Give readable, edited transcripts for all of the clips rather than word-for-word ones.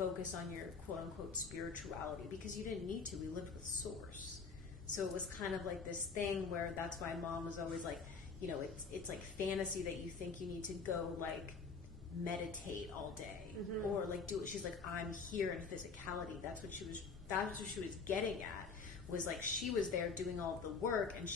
focus on your quote-unquote spirituality, because you didn't need to. We lived with source. So it was kind of like this thing where that's why mom was always like, you know, it's like fantasy that you think you need to go like meditate all day or like do it. She's like, I'm here in physicality. That's what she was getting at, was like she was there doing all of the work, and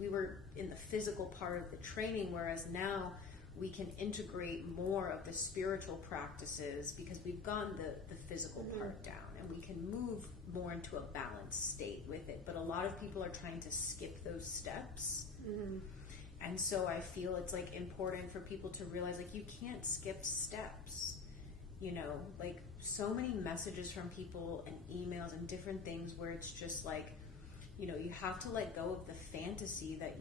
we were in the physical part of the training, whereas now we can integrate more of the spiritual practices because we've gotten the physical part down, and we can move more into a balanced state with it. But a lot of people are trying to skip those steps. And so I feel it's like important for people to realize like you can't skip steps. You know, like so many messages from people and emails and different things where it's just like, you know, you have to let go of the fantasy that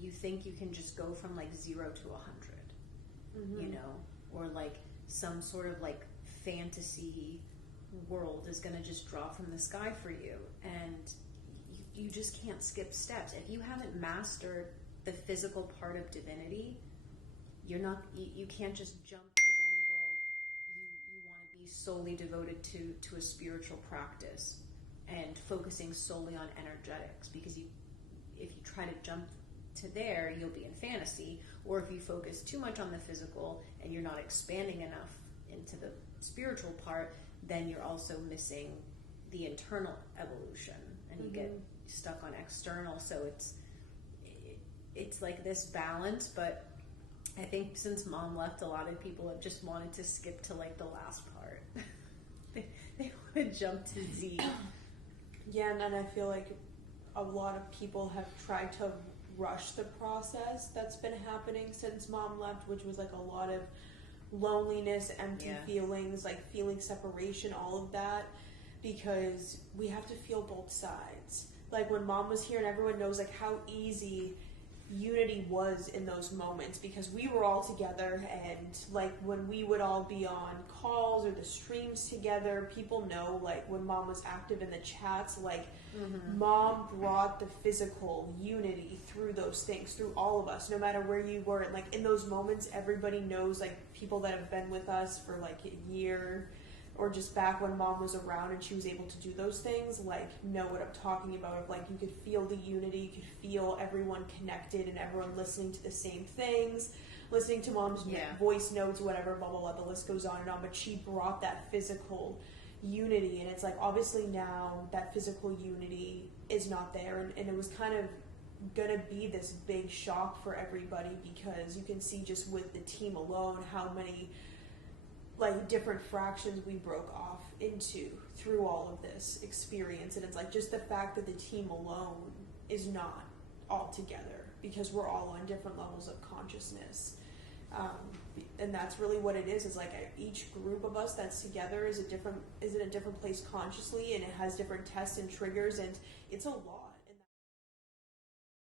you think you can just go from like 0 to 100, you know, or like some sort of like fantasy world is going to just drop from the sky for you, and you just can't skip steps. If you haven't mastered the physical part of divinity, you can't just jump to then, well, you want to be solely devoted to a spiritual practice and focusing solely on energetics, because if you try to jump to there, you'll be in fantasy. Or if you focus too much on the physical and you're not expanding enough into the spiritual part, then you're also missing the internal evolution, and you get stuck on external. So it's like this balance. But I think since mom left, a lot of people have just wanted to skip to like the last part. they want to jump to Z. Yeah, and I feel like a lot of people have tried to rush the process that's been happening since mom left, which was like a lot of loneliness, empty feelings, like feeling separation, all of that, because we have to feel both sides. Like when mom was here, and everyone knows like how easy unity was in those moments, because we were all together, and like when we would all be on calls or the streams together, people know like when mom was active in the chats, like mom brought the physical unity through those things, through all of us, no matter where you were. And like in those moments, everybody knows, like people that have been with us for like a year, or just back when mom was around and she was able to do those things, like know what I'm talking about. Of like, you could feel the unity, you could feel everyone connected and everyone listening to the same things, listening to mom's voice notes, whatever, blah, blah, blah, the list goes on and on. But she brought that physical unity, and it's like obviously now that physical unity is not there, and it was kind of gonna be this big shock for everybody, because you can see just with the team alone how many like different fractions we broke off into through all of this experience. And it's like just the fact that the team alone is not all together, because we're all on different levels of consciousness, and that's really what it is like each group of us that's together is in a different place consciously, and it has different tests and triggers, and it's a lot.